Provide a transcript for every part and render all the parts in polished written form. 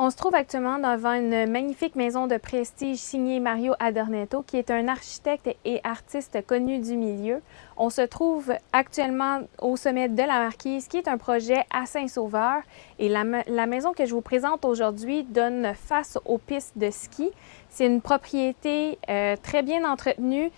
On se trouve actuellement devant une magnifique maison de prestige signée Mario Adornetto, qui est un architecte et artiste connu du milieu. On se trouve actuellement au sommet de la Marquise, qui est un projet à Saint-Sauveur. Et la maison que je vous présente aujourd'hui donne face aux pistes de ski. C'est une propriété très bien entretenue,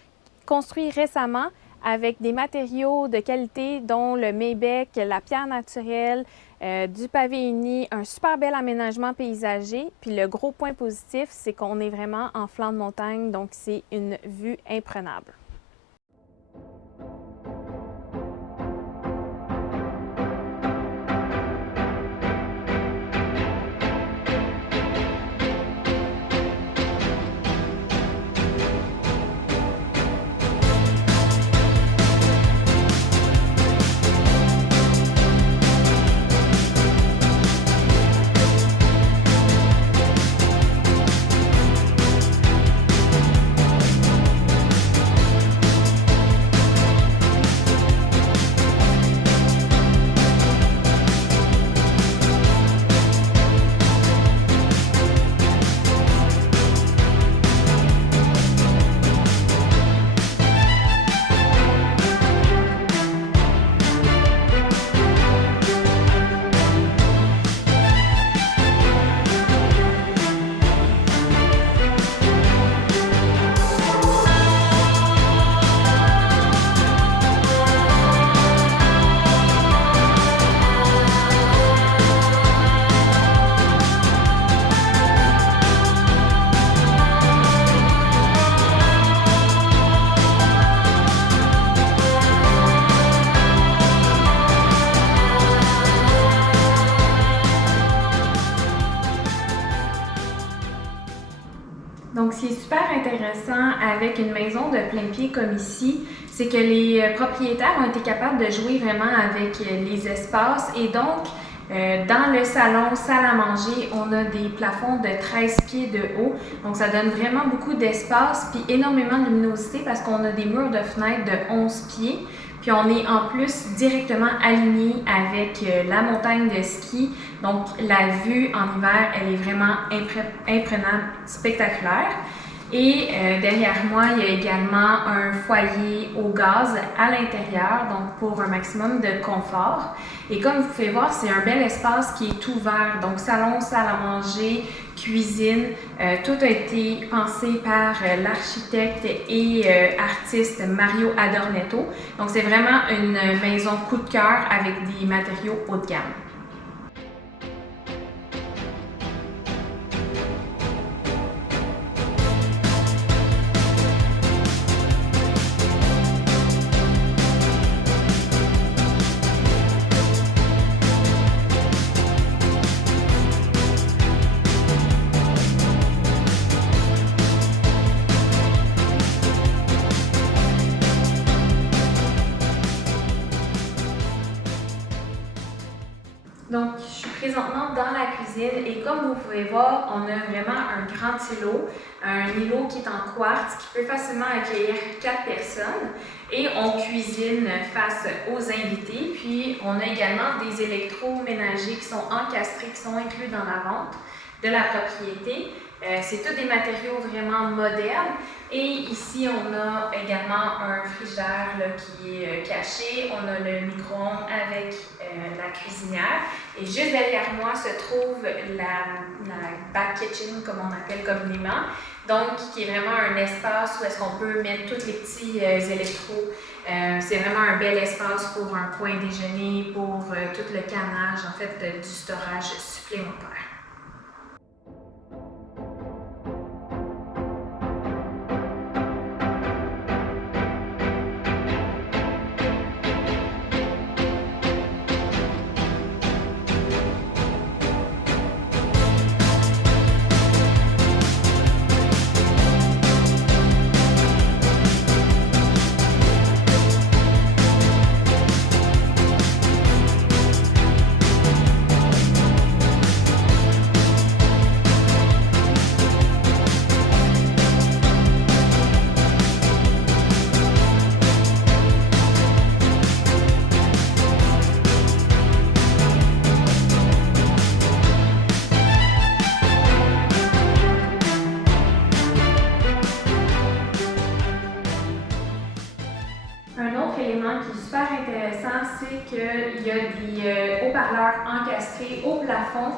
construite récemment, avec des matériaux de qualité dont le Maybec, la pierre naturelle, du pavé uni, un super bel aménagement paysager. Puis le gros point positif, c'est qu'on est vraiment en flanc de montagne, donc c'est une vue imprenable. Donc, ce qui est super intéressant avec une maison de plein pied comme ici, c'est que les propriétaires ont été capables de jouer vraiment avec les espaces et donc, dans le salon, salle à manger, on a des plafonds de 13 pieds de haut. Donc, ça donne vraiment beaucoup d'espace puis énormément de luminosité parce qu'on a des murs de fenêtres de 11 pieds. Puis on est en plus directement aligné avec la montagne de ski. Donc la vue en hiver, elle est vraiment imprenable, spectaculaire. Et derrière moi, il y a également un foyer au gaz à l'intérieur, donc pour un maximum de confort. Et comme vous pouvez voir, c'est un bel espace qui est ouvert, donc salon, salle à manger, cuisine, tout a été pensé par l'architecte et artiste Mario Adornetto. Donc c'est vraiment une maison coup de cœur avec des matériaux haut de gamme. Donc, je suis présentement dans la cuisine et comme vous pouvez voir, on a vraiment un grand îlot, un îlot qui est en quartz qui peut facilement accueillir 4 personnes et on cuisine face aux invités. Puis, on a également des électroménagers qui sont encastrés, qui sont inclus dans la vente de la propriété. C'est tous des matériaux vraiment modernes. Et ici, on a également un frigidaire là, qui est caché. On a le micro-ondes avec la cuisinière. Et juste derrière moi se trouve la back kitchen, comme on appelle communément. Donc, qui est vraiment un espace où est-ce qu'on peut mettre tous les petits électros. C'est vraiment un bel espace pour un coin déjeuner, pour tout le canage, en fait, du storage supplémentaire. c'est qu'il y a des haut-parleurs encastrés au plafond,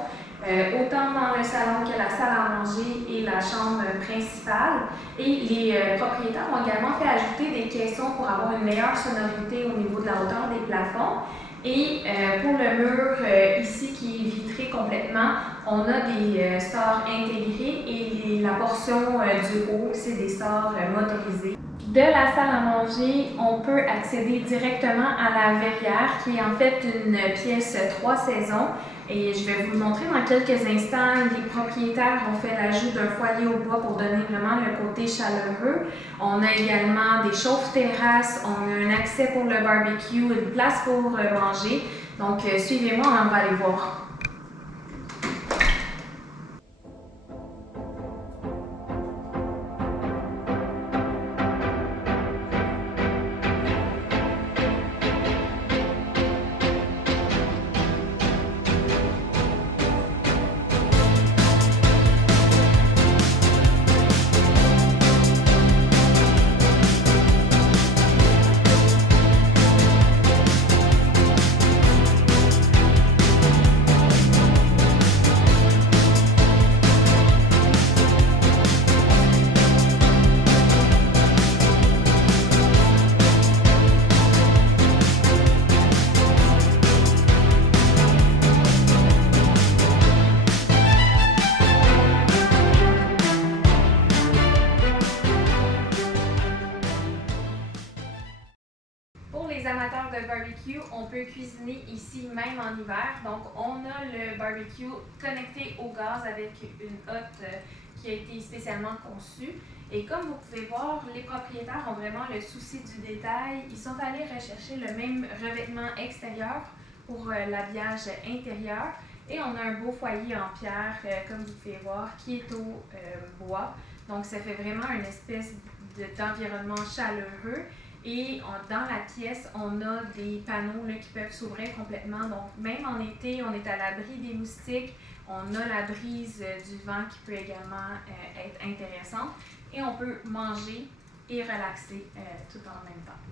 autant dans le salon que la salle à manger et la chambre principale. Et les propriétaires ont également fait ajouter des caissons pour avoir une meilleure sonorité au niveau de la hauteur des plafonds. Et pour le mur ici qui est vitré complètement, on a des stores intégrés et la portion du haut, c'est des stores motorisés. De la salle à manger, on peut accéder directement à la verrière qui est en fait une pièce 3 saisons. Et je vais vous le montrer dans quelques instants. Les propriétaires ont fait l'ajout d'un foyer au bois pour donner vraiment le côté chaleureux. On a également des chauffe-terrasses, on a un accès pour le barbecue, une place pour manger. Donc suivez-moi, on va aller voir. Pour les amateurs de barbecue, on peut cuisiner ici même en hiver. Donc, on a le barbecue connecté au gaz avec une hotte qui a été spécialement conçue. Et comme vous pouvez voir, les propriétaires ont vraiment le souci du détail. Ils sont allés rechercher le même revêtement extérieur pour l'habillage intérieur. Et on a un beau foyer en pierre, comme vous pouvez voir, qui est au bois. Donc, ça fait vraiment une espèce d'environnement chaleureux. Et dans la pièce, on a des panneaux là, qui peuvent s'ouvrir complètement. Donc, même en été, on est à l'abri des moustiques. On a la brise du vent qui peut également être intéressante. Et on peut manger et relaxer tout en même temps.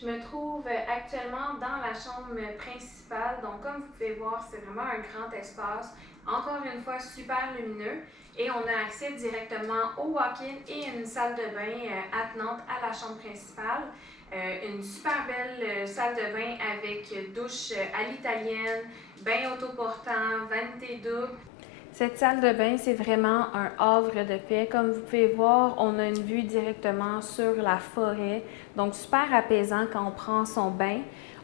Je me trouve actuellement dans la chambre principale. Donc, comme vous pouvez voir, c'est vraiment un grand espace. Encore une fois, super lumineux. Et on a accès directement au walk-in et une salle de bain attenante à la chambre principale. Une super belle salle de bain avec douche à l'italienne, bain autoportant, vanité double. Cette salle de bain, c'est vraiment un havre de paix. Comme vous pouvez voir, on a une vue directement sur la forêt. Donc, super apaisant quand on prend son bain.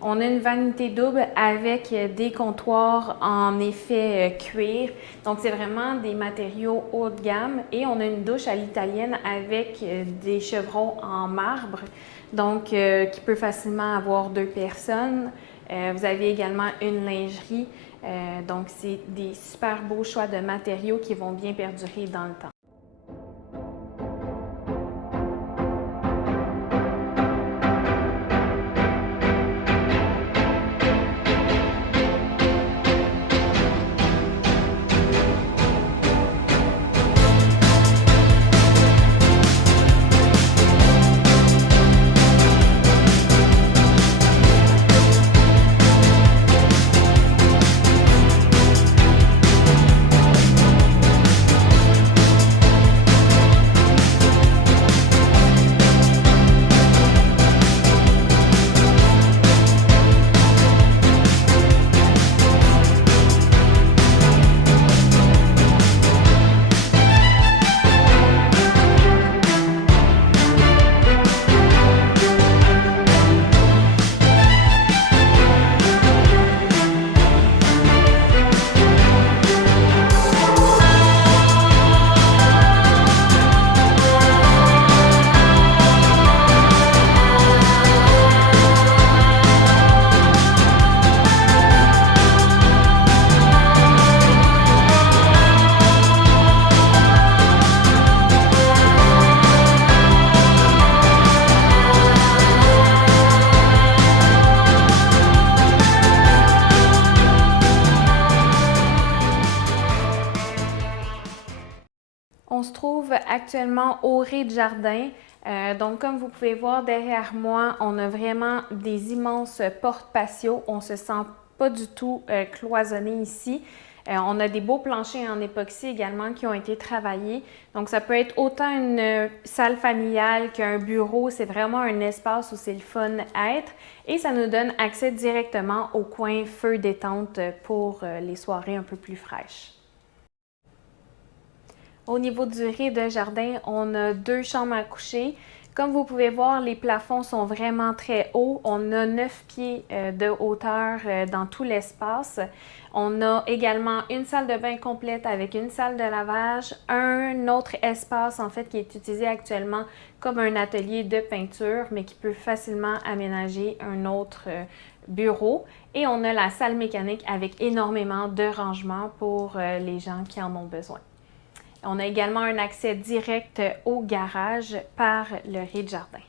On a une vanité double avec des comptoirs en effet cuir. Donc, c'est vraiment des matériaux haut de gamme. Et on a une douche à l'italienne avec des chevrons en marbre, donc qui peut facilement avoir 2 personnes. Vous avez également une lingerie. Donc, c'est des super beaux choix de matériaux qui vont bien perdurer dans le temps. On se trouve actuellement au rez-de-jardin Donc, comme vous pouvez voir derrière moi, on a vraiment des immenses portes patio. On ne se sent pas du tout cloisonné ici. On a des beaux planchers en époxy également qui ont été travaillés. Donc, ça peut être autant une salle familiale qu'un bureau. C'est vraiment un espace où c'est le fun à être. Et ça nous donne accès directement au coin feu détente pour les soirées un peu plus fraîches. Au niveau du rez-de-jardin, on a 2 chambres à coucher. Comme vous pouvez voir, les plafonds sont vraiment très hauts. On a 9 pieds de hauteur dans tout l'espace. On a également une salle de bain complète avec une salle de lavage, un autre espace en fait qui est utilisé actuellement comme un atelier de peinture, mais qui peut facilement aménager un autre bureau. Et on a la salle mécanique avec énormément de rangements pour les gens qui en ont besoin. On a également un accès direct au garage par le rez-de-jardin.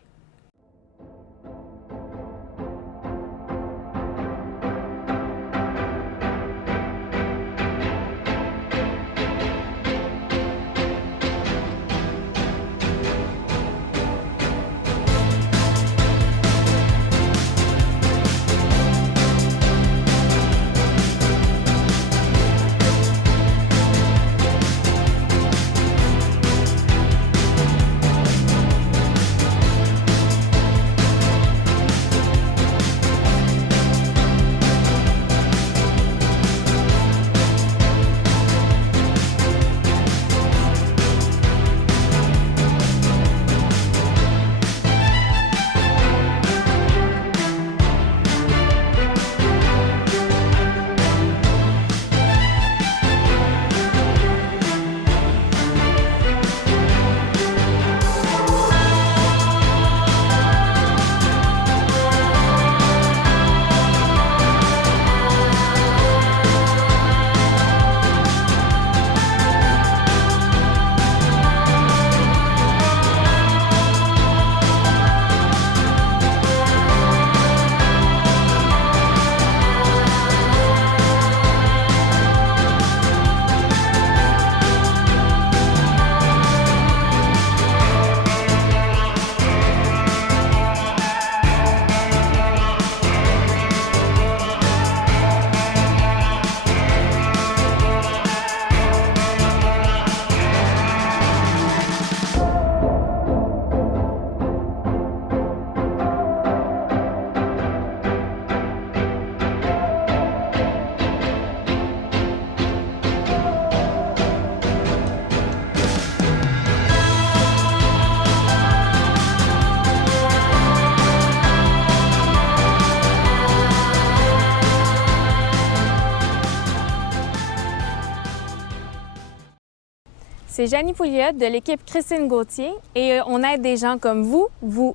C'est Janie Pouliot de l'équipe Christine Gauthier et on aide des gens comme vous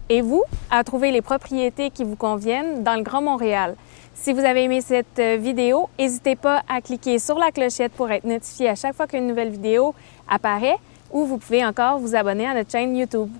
et vous à trouver les propriétés qui vous conviennent dans le Grand Montréal. Si vous avez aimé cette vidéo, n'hésitez pas à cliquer sur la clochette pour être notifié à chaque fois qu'une nouvelle vidéo apparaît ou vous pouvez encore vous abonner à notre chaîne YouTube.